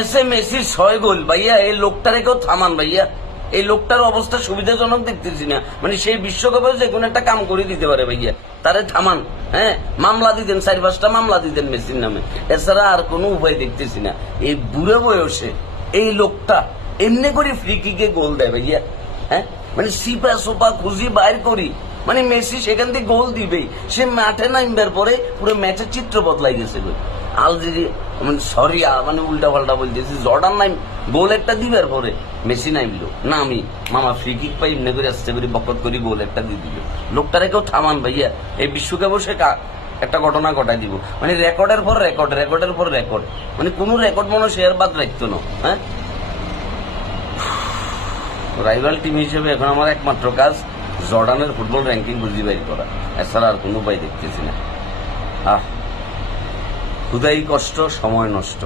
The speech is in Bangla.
এসে মেসির 6 গোল ভাইয়া, এই লোকটারে কেউ থামান ভাইয়া। এই লোকটার অবস্থা সুবিধাজনক দেখতেছি না, মানে সেই বিশ্বকাপে যে কোনো একটা কাম করে দিতে পারে ভাইয়া, তারে থামান। হ্যাঁ, মামলা দিতেন, 4-5টা মামলা দিতেন মেসির নামে, এছাড়া আর কোনো উপায় দেখতেছি না। এই বুড়ো বয়সে এই লোকটা এমনি করে ফ্রি কিকে গোল দেয় ভাইয়া। হ্যাঁ, মানে সিপা সোপা খুঁজি বাইর করি, মানে মেসি সেখান থেকে গোল দিবেই। সে মাঠে নামবার পরে পুরো ম্যাচের চিত্র বদলাই গেছে। আলজেরিয়া মানে সরি, মানে উল্টা পাল্টা বলতেছি, জর্ডান নাইম গোল একটা দিবার পরে মেসি নামলো না, আমি মামা ফ্রি কিক পাই এমনি করে আসতে করি বকত করি গোল একটা দিয়ে দিল। লোকটারে কেউ থামান ভাইয়া। এই বিশ্বকাপে সে একটা ঘটনা ঘটাই দিব, মানে রেকর্ডের পর রেকর্ড, রেকর্ডের পর রেকর্ড, মানে কোন রেকর্ড মনে শেয়ার বাদ রাখতো না। হ্যাঁ, রাইভাল টিম হিসেবে এখন আমার একমাত্র কাজ জর্ডানের ফুটবল র্যাঙ্কিং বুঝি বাইর করা, এছাড়া আর কোনো উপায় দেখতেছি না। খুদাই কষ্ট, সময় নষ্ট।